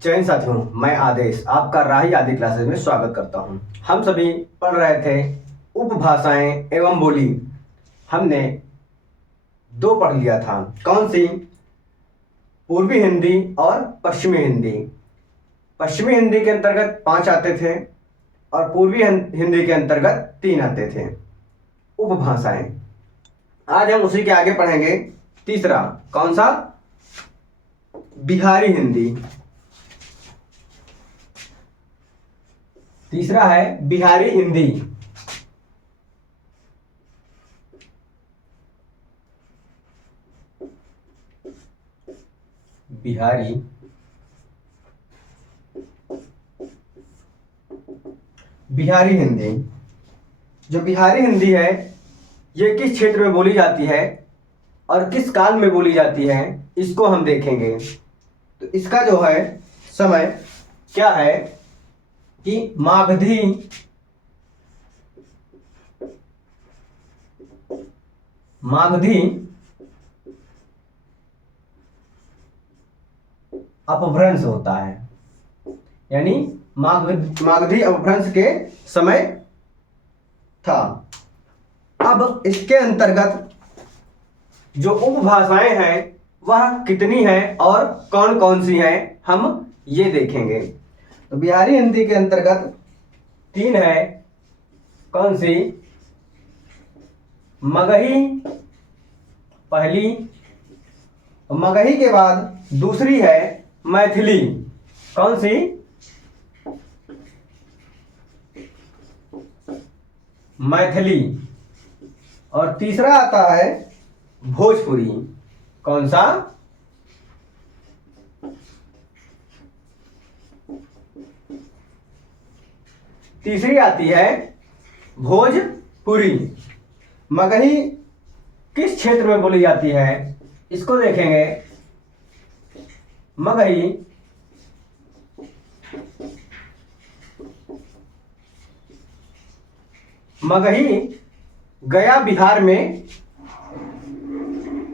जय हिंद साथियों, मैं आदेश आपका राही आदि क्लासेस में स्वागत करता हूं। हम सभी पढ़ रहे थे उपभाषाएं एवं बोली। हमने दो पढ़ लिया था। कौन सी? पूर्वी हिंदी और पश्चिमी हिंदी। पश्चिमी हिंदी के अंतर्गत 5 आते थे और पूर्वी हिंदी के अंतर्गत 3 आते थे उपभाषाएं। आज हम उसी के आगे पढ़ेंगे तीसरा। कौन सा? बिहारी हिंदी। तीसरा है बिहारी हिंदी। बिहारी बिहारी हिंदी। जो बिहारी हिंदी है ये किस क्षेत्र में बोली जाती है और किस काल में बोली जाती है, इसको हम देखेंगे। तो इसका जो है समय क्या है कि मागधी अपभ्रंश होता है, यानी मागधी अपभ्रंश के समय था। अब इसके अंतर्गत जो उपभाषाएं हैं वह कितनी हैं और कौन कौन सी हैं, हम ये देखेंगे। तो बिहारी हिंदी के अंतर्गत 3 है। कौन सी? मगही पहली, मगही के बाद दूसरी है मैथिली। कौन सी? मैथिली। और तीसरा आता है भोजपुरी। कौन सा? तीसरी आती है भोजपुरी। मगही किस क्षेत्र में बोली जाती है, इसको देखेंगे। मगही गया बिहार में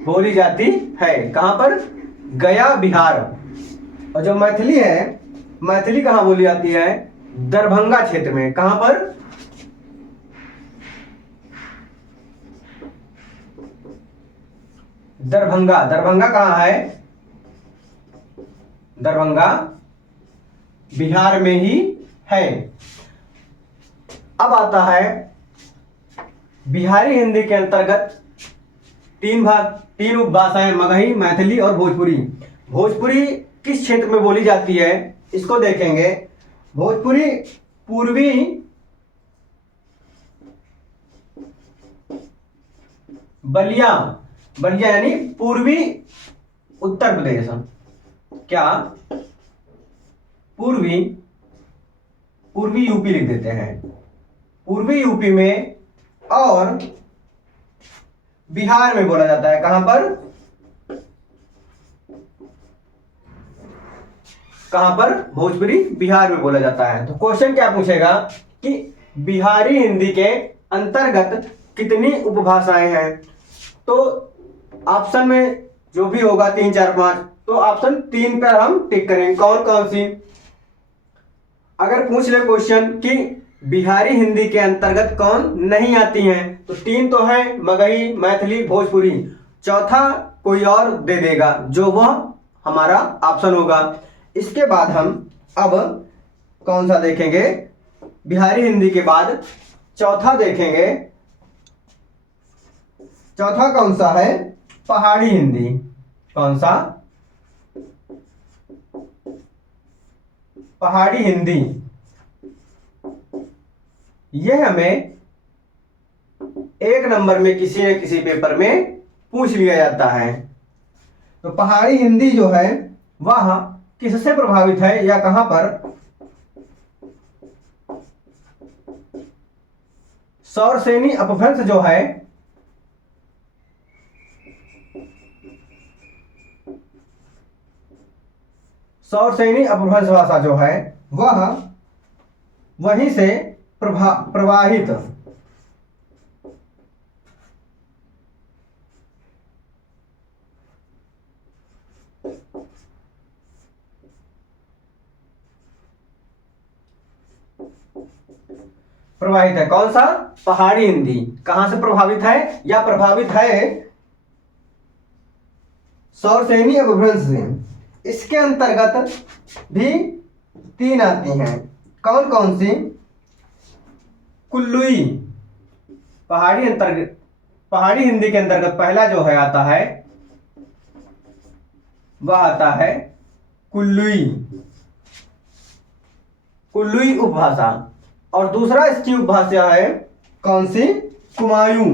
बोली जाती है। कहां पर? गया बिहार। और जो मैथिली है, मैथिली कहां बोली जाती है? दरभंगा क्षेत्र में। कहां पर? दरभंगा। दरभंगा कहां है? दरभंगा बिहार में ही है। अब आता है बिहारी हिंदी के अंतर्गत 3 उपभाषाएं, मगही, मैथिली और भोजपुरी। भोजपुरी किस क्षेत्र में बोली जाती है, इसको देखेंगे। भोजपुरी पूर्वी बलिया यानी पूर्वी उत्तर प्रदेश। क्या? पूर्वी यूपी लिख देते हैं। पूर्वी यूपी में और बिहार में बोला जाता है। कहां पर? भोजपुरी बिहार में बोला जाता है। तो क्वेश्चन क्या पूछेगा कि बिहारी हिंदी के अंतर्गत कितनी उपभाषाएं हैं। तो ऑप्शन में जो भी होगा 3, 4, 5, तो ऑप्शन 3 पर हम टिक करेंगे। कौन कौन सी? अगर पूछ ले क्वेश्चन कि बिहारी हिंदी के अंतर्गत कौन नहीं आती हैं, तो 3 तो है, मगही, मैथिली, भोजपुरी। चौथा कोई और दे देगा जो वह हमारा ऑप्शन होगा। इसके बाद हम अब कौन सा देखेंगे? बिहारी हिंदी के बाद चौथा देखेंगे। चौथा कौन सा है? पहाड़ी हिंदी। कौन सा? पहाड़ी हिंदी। यह हमें 1 नंबर में किसी न किसी पेपर में पूछ लिया जाता है। तो पहाड़ी हिंदी जो है वह किससे प्रभावित है या कहां पर? सौरसेनी अपभ्रंश जो है सौरसेनी अपभ्रंश भाषा जो है वह वहीं से प्रवाहित प्रभावित है। कौन सा? पहाड़ी हिंदी। कहां से प्रभावित है? या प्रभावित है सौरसेनी अपभ्रंश से। इसके अंतर्गत भी 3 आती हैं। कौन कौन सी? कुल्लुई। पहाड़ी हिंदी के अंतर्गत पहला जो है आता है वह आता है कुल्लुई, कुल्लुई उपभाषा। और दूसरा इसकी उपभाषा है कौन सी? कुमायूं,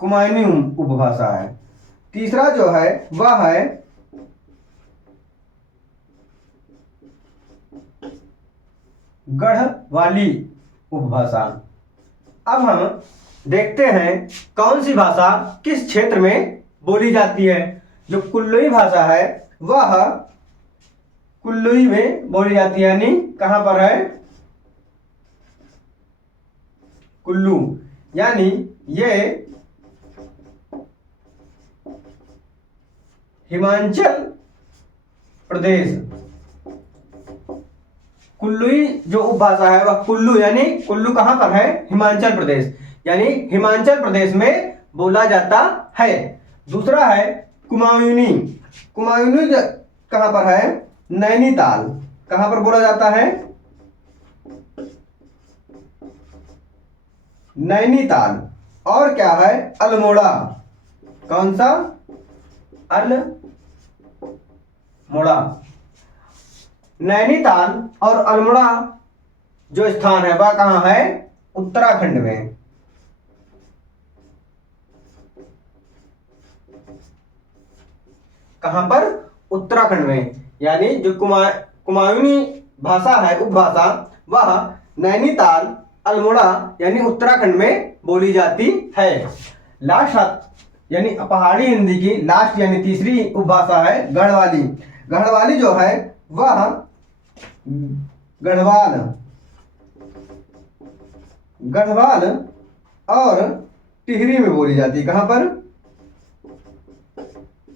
कुमायूनी उपभाषा है। तीसरा जो है वह है गढ़वाली उपभाषा। अब हम देखते हैं कौन सी भाषा किस क्षेत्र में बोली जाती है। जो कुल्लुई भाषा है वह कुल्लुई में बोली जाती है, यानी कहां पर है? कुल्लू, यानी ये हिमाचल प्रदेश। कुल्लुई जो उपभाषा है वह कुल्लू, यानी कुल्लू कहां पर है? हिमाचल प्रदेश, यानी हिमाचल प्रदेश में बोला जाता है। दूसरा है कुमायूनी। कुमायूनी कहां पर है? नैनीताल। कहां पर बोला जाता है? नैनीताल। और क्या है? अल्मोड़ा। कौन सा? अल्मोड़ा। नैनीताल और अल्मोड़ा जो स्थान है वह कहां है? उत्तराखंड में। कहां पर? उत्तराखंड में। यानी जो कुमायूनी भाषा है, उपभाषा, वह नैनीताल, अल्मोड़ा यानी उत्तराखंड में बोली जाती है। लास्ट यानी पहाड़ी हिंदी की लास्ट यानी तीसरी उपभाषा है गढ़वाली। गढ़वाली जो है वह गढ़वाल और टिहरी में बोली जाती है। कहां पर?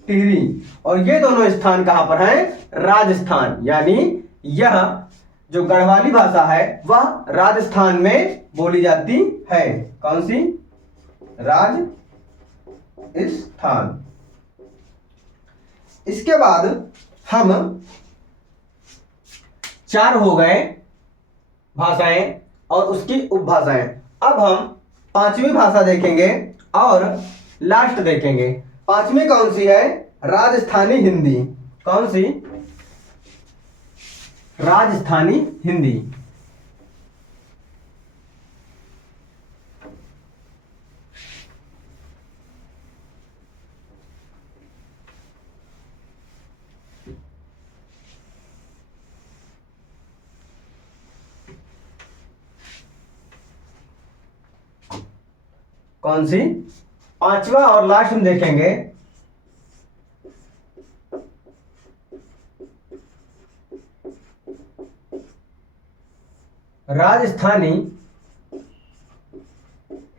टिहरी। और ये दोनों स्थान कहां पर हैं? राजस्थान। यानी यह जो गढ़वाली भाषा है वह राजस्थान में बोली जाती है। कौन सी? राजस्थान। इसके बाद हम 4 हो गए भाषाएं और उसकी उपभाषाएं। अब हम 5वीं भाषा देखेंगे और लास्ट देखेंगे। 5वीं कौन सी है? राजस्थानी हिंदी। कौन सी? राजस्थानी हिंदी। कौन सी? 5वां और लास्ट में देखेंगे राजस्थानी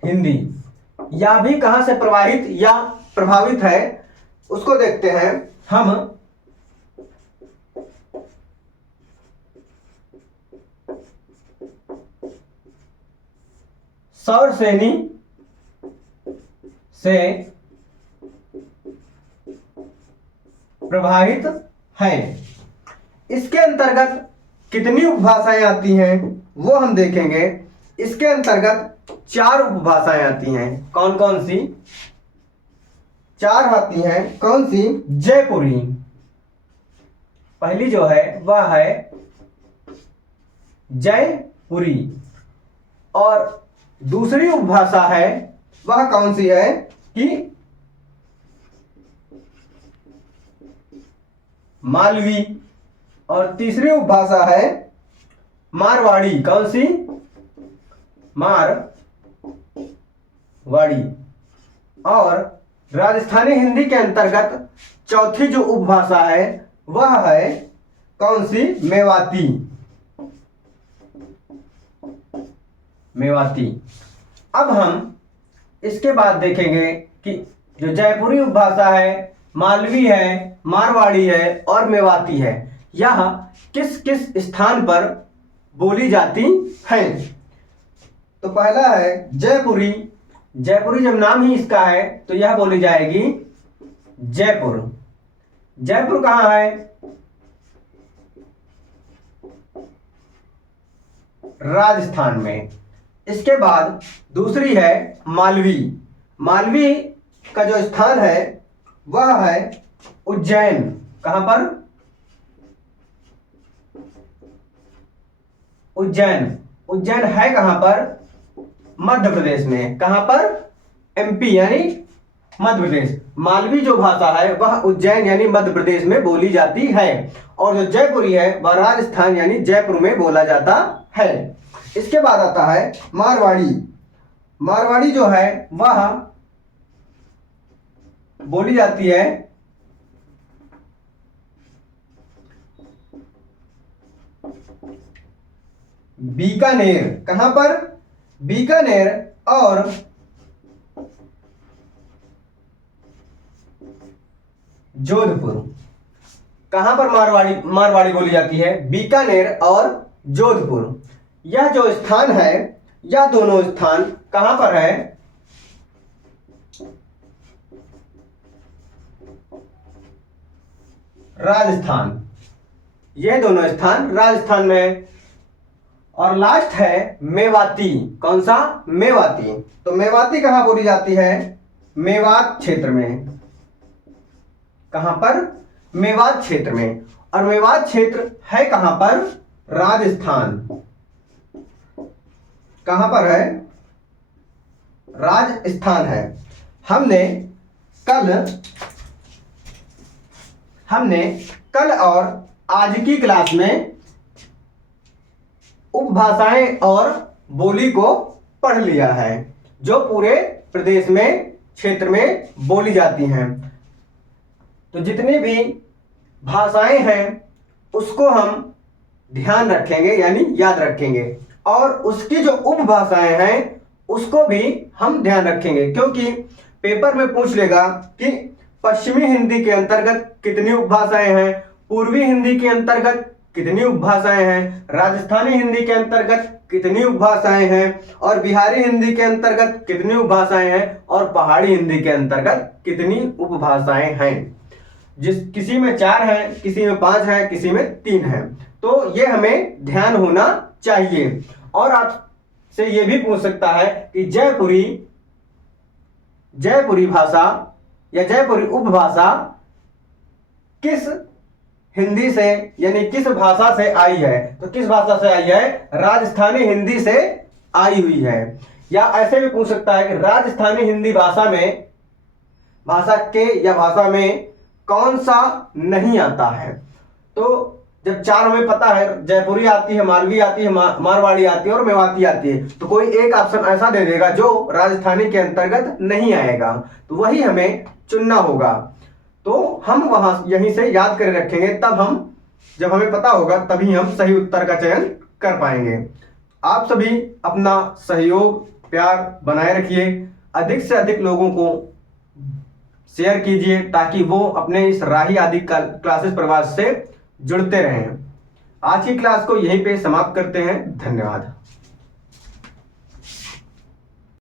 हिंदी। यह भी कहां से प्रवाहित या प्रभावित है उसको देखते हैं हम। सौरसेनी से प्रभावित है। इसके अंतर्गत कितनी उपभाषाएं आती हैं वो हम देखेंगे। इसके अंतर्गत 4 उपभाषाएं आती हैं। कौन कौन सी? 4 आती हैं। कौन सी? जयपुरी पहली जो है वह है जयपुरी। और दूसरी उपभाषा है वह कौन सी है कि मालवी। और तीसरी उपभाषा है मारवाड़ी। कौन सी? मारवाड़ी। और राजस्थानी हिंदी के अंतर्गत चौथी जो उपभाषा है वह है कौन सी? मेवाती। मेवाती। अब हम इसके बाद देखेंगे कि जो जयपुरी उपभाषा है मालवी है, मारवाड़ी है और मेवाती है, यह किस किस स्थान पर बोली जाती हैं? तो पहला है जयपुरी। जयपुरी जब नाम ही इसका है तो यह बोली जाएगी जयपुर। जयपुर कहाँ है? राजस्थान में। इसके बाद दूसरी है मालवी। मालवी का जो स्थान है वह है उज्जैन। कहां पर? उज्जैन। उज्जैन है कहां पर? मध्य प्रदेश में। कहां पर? एमपी यानी मध्य प्रदेश। मालवी जो भाषा है वह उज्जैन यानी मध्य प्रदेश में बोली जाती है और जो जयपुरी है वह राजस्थान यानी जयपुर में बोला जाता है। इसके बाद आता है मारवाड़ी। मारवाड़ी जो है वह बोली जाती है बीकानेर। कहां पर? बीकानेर और जोधपुर। कहां पर मारवाड़ी बोली जाती है? बीकानेर और जोधपुर। यह जो स्थान है, यह दोनों स्थान कहां पर है? राजस्थान। यह दोनों स्थान राजस्थान में है। और लास्ट है मेवाती। कौन सा? मेवाती। तो मेवाती कहां बोली जाती है? मेवात क्षेत्र में। कहां पर? मेवात क्षेत्र में। और मेवात क्षेत्र है कहां पर? राजस्थान। कहां पर है? राजस्थान है। हमने कल और आज की क्लास में उपभाषाएं और बोली को पढ़ लिया है जो पूरे प्रदेश में, क्षेत्र में बोली जाती हैं। तो जितनी भी भाषाएं हैं उसको हम ध्यान रखेंगे यानी याद रखेंगे और उसकी जो उपभाषाएं हैं उसको भी हम ध्यान रखेंगे, क्योंकि पेपर में पूछ लेगा कि पश्चिमी हिंदी के अंतर्गत कितनी उपभाषाएं हैं, पूर्वी हिंदी के अंतर्गत कितनी उपभाषाएं हैं, राजस्थानी हिंदी के अंतर्गत कितनी उपभाषाएं हैं और बिहारी हिंदी के अंतर्गत कितनी उपभाषाएं हैं और पहाड़ी हिंदी के अंतर्गत कितनी उपभाषाएं हैं। किसी में 4 है, किसी में 5 है, किसी में 3 है। तो ये हमें ध्यान होना चाहिए। और आपसे ये भी पूछ सकता है कि जयपुरी भाषा या जयपुरी उपभाषा किस हिंदी से यानी किस भाषा से आई है? तो किस भाषा से आई है? राजस्थानी हिंदी से आई हुई है। या ऐसे भी पूछ सकता है कि राजस्थानी हिंदी भाषा में कौन सा नहीं आता है? तो जब 4 हमें पता है, जयपुरी आती है, मालवी आती है, मारवाड़ी आती है और मेवाती आती है, तो कोई एक ऑप्शन ऐसा दे देगा जो राजस्थानी के अंतर्गत नहीं आएगा, तो वही हमें चुनना होगा। तो हम वहां यहीं से याद कर रखेंगे, जब हमें पता होगा तभी हम सही उत्तर का चयन कर पाएंगे। आप सभी अपना सहयोग, प्यार बनाए रखिए, अधिक से अधिक लोगों को शेयर कीजिए ताकि वो अपने इस राही आदि क्लासेस प्रवास से जुड़ते रहें। आज की क्लास को यहीं पे समाप्त करते हैं। धन्यवाद।